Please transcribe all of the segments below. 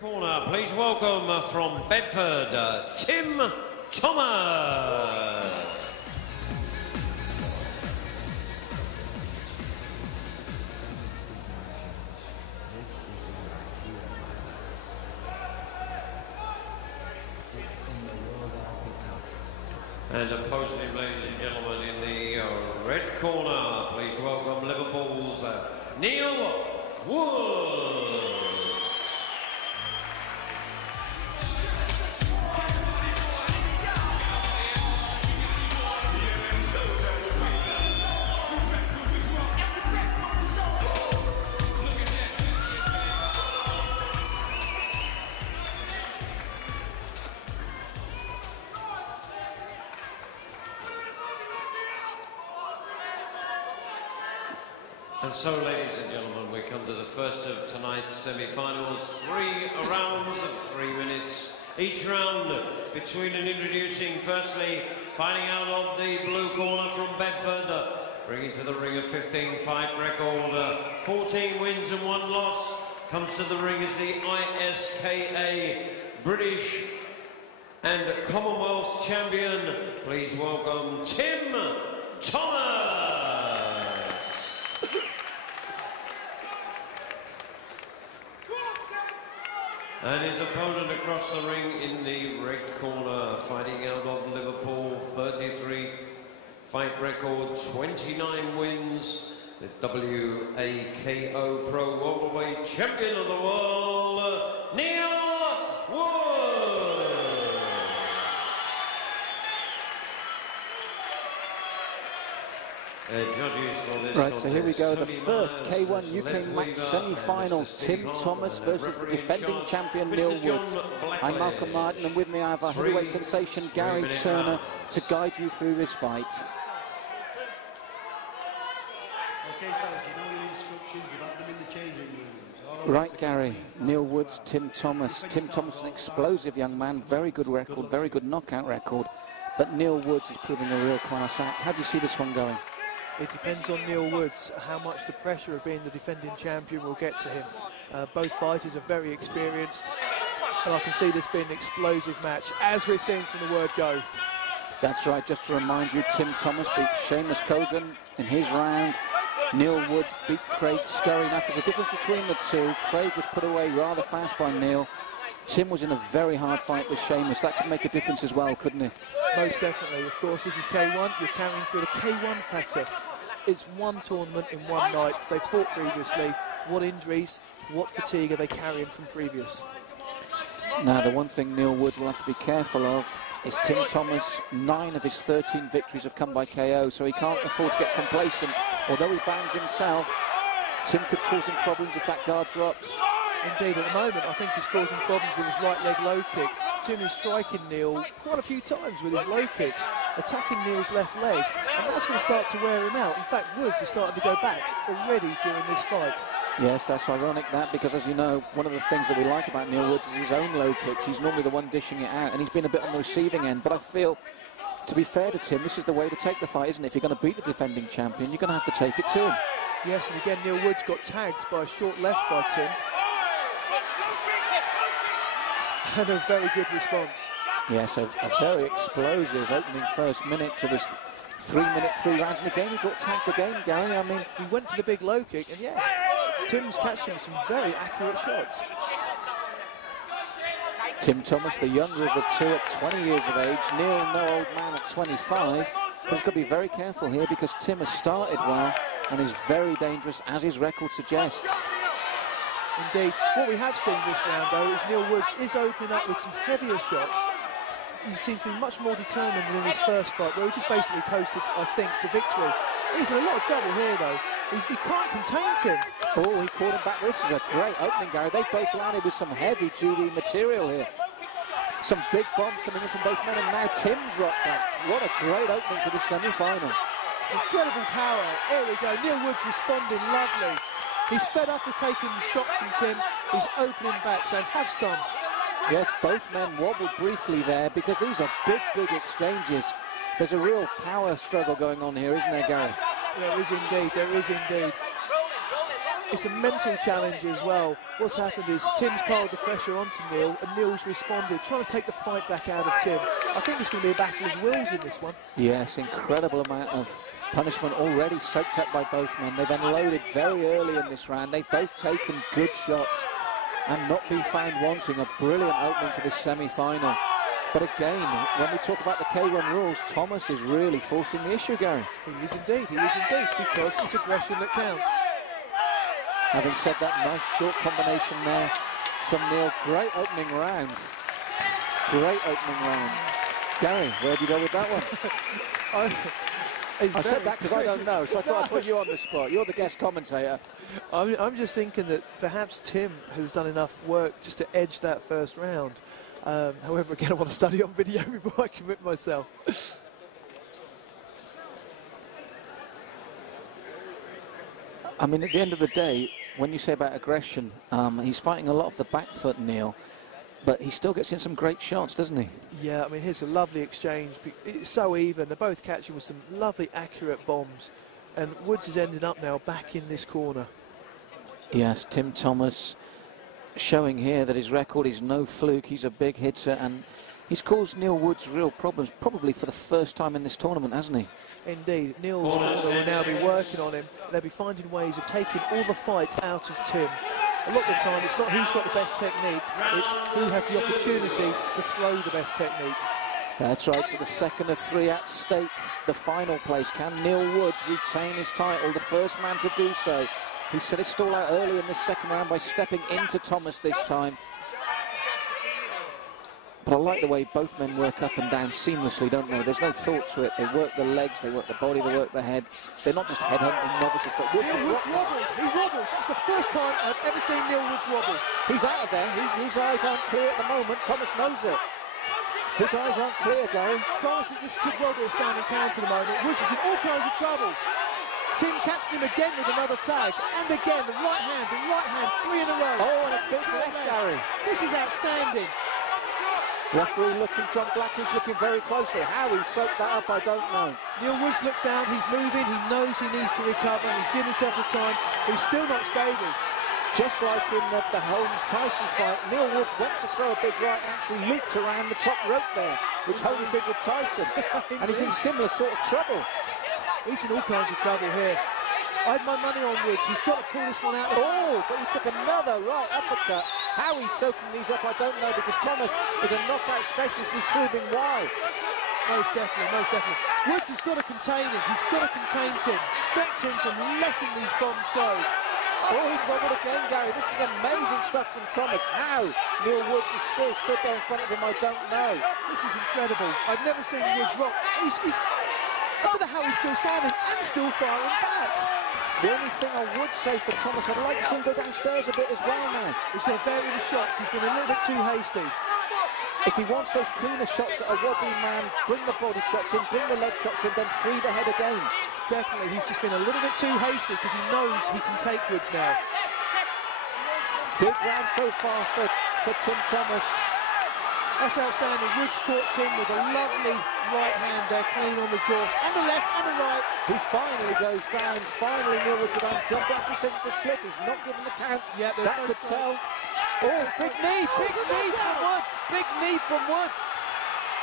Corner, please welcome from Bedford, Tim Thomas. And opposing him, ladies and gentlemen, in the red corner, please welcome Liverpool's Neil Woods. And so, ladies and gentlemen, we come to the first of tonight's semi-finals. 3 rounds of 3 minutes each round between and introducing, firstly, fighting out of the blue corner from Bedford, bringing to the ring a 15-fight record, 14 wins and 1 loss, comes to the ring as the ISKA British and Commonwealth champion. Please welcome Tim Thomas. And his opponent across the ring in the red corner, fighting out of Liverpool, 33 fight record, 29 wins, the WAKO Pro Welterweight champion of the world, Neil Woods. Judges for this right, so here we go, the first K1 UK Max semi-finals, Tim Thomas versus the defending champion Neil Woods. I'm Malcolm Martin, and with me I have our heavyweight sensation Gary Turner to guide you through this fight. Okay, fellas, you know your instructions, you've had them in the changing rooms. Right, Gary, Neil Woods, Tim Thomas. Tim Thomas, an explosive young man, very good record, very good knockout record, but Neil Woods is proving a real class act. How do you see this one going? It depends on Neil Woods, how much the pressure of being the defending champion will get to him. Both fighters are very experienced, and I can see this being an explosive match, as we're seeing from the word go. That's right, just to remind you, Tim Thomas beat Seamus Cogan in his round. Neil Woods beat Craig Scurry. Now, there's a difference between the two. Craig was put away rather fast by Neil. Tim was in a very hard fight with Seamus. That could make a difference as well, couldn't it? Most definitely. Of course, this is K1. You're carrying through the K1 factor. It's one tournament in one night. They fought previously. What injuries, what fatigue are they carrying from previous? Now, the one thing Neil Woods will have to be careful of is Tim Thomas. 9 of his 13 victories have come by KO, so he can't afford to get complacent. Although he bangs himself, Tim could cause him problems if that guard drops. Indeed, at the moment, I think he's causing problems with his right leg low kick. Tim is striking Neil quite a few times with his low kicks, attacking Neil's left leg, and that's going to start to wear him out. In fact, Woods is starting to go back already during this fight. Yes, that's ironic, that, because as you know, one of the things that we like about Neil Woods is his own low kicks. He's normally the one dishing it out, and he's been a bit on the receiving end, but I feel, to be fair to Tim, this is the way to take the fight, isn't it? If you're going to beat the defending champion, you're going to have to take it to him. Yes, and again, Neil Woods got tagged by a short left by Tim. And a very good response. Yes, a very explosive opening first minute to this 3-minute 3 rounds. And again, he got tagged again, Gary. I mean, he went for the big low kick, and yeah, Tim's catching some very accurate shots. Tim Thomas, the younger of the two at 20 years of age. Neil, no old man at 25. But he's got to be very careful here because Tim has started well and is very dangerous, as his record suggests. Indeed, what we have seen this round, though, is Neil Woods is opening up with some heavier shots. He seems to be much more determined than in his first fight, where he just basically coasted, I think, to victory. He's in a lot of trouble here, though. He can't contain Tim. Oh, he caught him back. This is a great opening, Gary. They both landed with some heavy-duty material here. Some big bombs coming in from both men, and now Tim's rocked up. What a great opening to the semi-final. Incredible power. Here we go. Neil Woods responding lovely. He's fed up with taking shots from Tim. He's opening back, saying, have some. Yes, both men wobbled briefly there because these are big, big exchanges. There's a real power struggle going on here, isn't there, Gary? There is indeed, there is indeed. it's a mental challenge as well. What's happened is Tim's piled the pressure onto Neil, and Neil's responded, trying to take the fight back out of Tim. I think it's going to be a battle of wills in this one. Yes, incredible amount of punishment already soaked up by both men. They've unloaded very early in this round. They've both taken good shots and not been found wanting. A brilliant opening to this semi-final. But again, when we talk about the K1 rules, Thomas is really forcing the issue, Gary. He is indeed, because it's aggression that counts. Having said that, nice short combination there from Neil. Great opening round. Great opening round. Gary, where do you go with that one? I said that because I don't know, so I thought I'd put you on the spot. You're the guest commentator. I'm just thinking that perhaps Tim has done enough work just to edge that first round. However, again, I want to study on video before I commit myself. I mean, at the end of the day, when you say about aggression, he's fighting a lot of the back foot, Neil, but he still gets in some great shots, doesn't he? Yeah, I mean, here's a lovely exchange. It's so even. They're both catching with some lovely, accurate bombs. And Woods is ending up now back in this corner. Yes, Tim Thomas showing here that his record is no fluke. He's a big hitter, and he's caused Neil Woods real problems, probably for the first time in this tournament, hasn't he? Indeed. Neil's corner will now be working on him. They'll be finding ways of taking all the fight out of Tim. A lot of the time, it's not who's got the best technique, it's who has the opportunity to throw the best technique. That's right, so the second of three at stake, the final place. Can Neil Woods retain his title? The first man to do so. He set his stall out early in this second round by stepping into Thomas this time. But I like the way both men work up and down seamlessly, don't they? There's no thought to it. They work the legs, they work the body, they work the head. They're not just headhunting novices, but Woods Neil Woods wobbled. He wobbled. That's the first time I've ever seen Neil Woods wobble. He's out of there. His eyes aren't clear at the moment. Thomas knows it. His eyes aren't clear, Gary. Thomas, this could well be a standing count at the moment. Woods is in all kinds of trouble. Tim catching him again with another tag. And again, the right hand, 3 in a row. Oh, and a big left, Gary. This is outstanding. Referee looking, John Blackledge looking very closely. How he soaked that up, I don't know. Neil Woods looks down, he's moving, he knows he needs to recover, and he's giving himself the time, but he's still not stable. Just like in the Holmes-Tyson fight, Neil Woods went to throw a big right and actually looped around the top rope there, which Holmes did with Tyson. And he's in similar sort of trouble. He's in all kinds of trouble here. I had my money on Woods. He's got to pull this one out. Oh, but he took another right uppercut. How he's soaking these up, I don't know, because Thomas is a knockout specialist and he's proving why. Most definitely, most definitely. Woods has got to contain him. He's got to contain Tim. Stop him from letting these bombs go. Oh, he's wobbled again, Gary. This is amazing stuff from Thomas. How Neil Woods is still stood there in front of him, I don't know. This is incredible. I've never seen Woods rock. I don't know how he's still standing and still firing back. The only thing I would say for Thomas, I'd like to see him go downstairs a bit as well now. He's going to vary the shots. He's been a little bit too hasty. If he wants those cleaner shots at a wobbly man, bring the body shots in, bring the leg shots in, then free the head again. Definitely, he's just been a little bit too hasty because he knows he can take Woods now. Big round so far for Tim Thomas. That's outstanding. Woods caught Tim with a lovely right hand there, clean on the jaw, and the left and the right. He finally goes down. Finally, Neil Woods down. John Blackledge says it's a slip. He's not given the count. Yeah, that could tell. Oh, big knee from Woods. Big knee from Woods.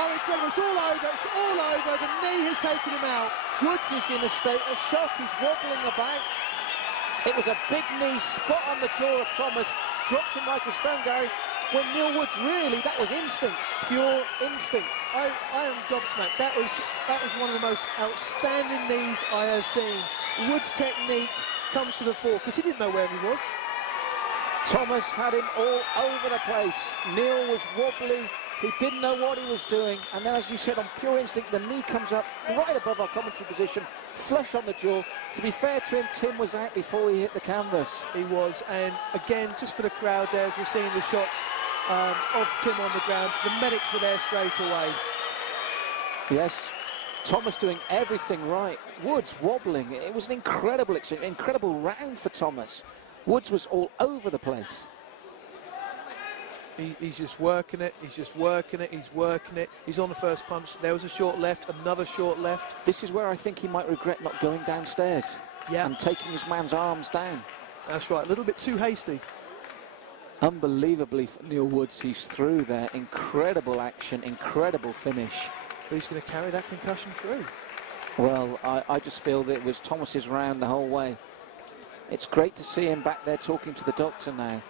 Oh, incredible. It's all over. It's all over. The knee has taken him out. Woods is in a state of shock. He's wobbling about. It was a big knee, spot on the jaw of Thomas. Dropped him like a stone, Gary. When Neil Woods really, that was instinct, pure instinct. I am gobsmacked. That was one of the most outstanding knees I have seen. Woods' technique comes to the fore because he didn't know where he was. Thomas had him all over the place. Neil was wobbly. He didn't know what he was doing. And then, as you said, on pure instinct, the knee comes up right above our commentary position, flush on the jaw. To be fair to him, Tim was out before he hit the canvas. He was, and again, just for the crowd there, as we're seeing the shots of Tim on the ground, the medics were there straight away. Yes, Thomas doing everything right. Woods wobbling. It was an incredible exchange, incredible round for Thomas. Woods was all over the place. He's just working it, he's just working it, he's working it. He's on the first punch. There was a short left, another short left. This is where I think he might regret not going downstairs and taking his man's arms down. That's right, a little bit too hasty. Unbelievably for Neil Woods, he's through there. Incredible action, incredible finish. But he's going to carry that concussion through. Well, I just feel that it was Thomas's round the whole way. It's great to see him back there talking to the doctor now.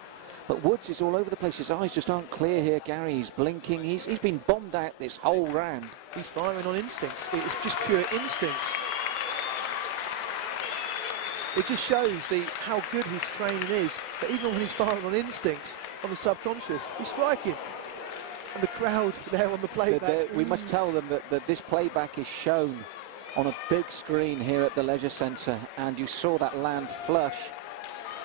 But Woods is all over the place. His eyes just aren't clear here, Gary. He's blinking. He's been bombed out this whole round. He's firing on instincts. It's just pure instincts. It just shows how good his training is. That even when he's firing on instincts, on the subconscious, he's striking. And the crowd there on the playback. We must tell them that this playback is shown on a big screen here at the Leisure Centre, and you saw that land flush,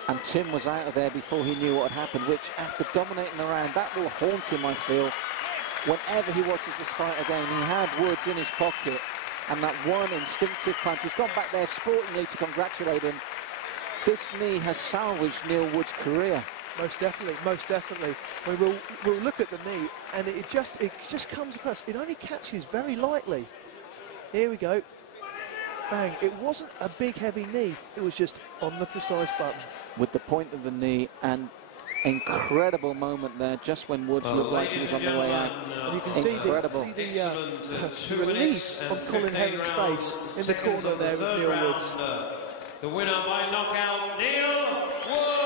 and Tim was out of there before he knew what had happened, which after dominating the round, that will haunt him, I feel. Whenever he watches this fight again, he had Woods in his pocket, and that one instinctive punch. He's gone back there sportingly to congratulate him. This knee has salvaged Neil Woods' career. Most definitely, most definitely. We'll look at the knee, and it just comes across. It only catches very lightly. Here we go. Bang. It wasn't a big, heavy knee. It was just on the precise button. With the point of the knee, and incredible moment there, just when Woods looked like he was on the way out. And you can see the relief on Colin Heron's face in the corner there with Neil Woods. The winner by knockout, Neil Woods.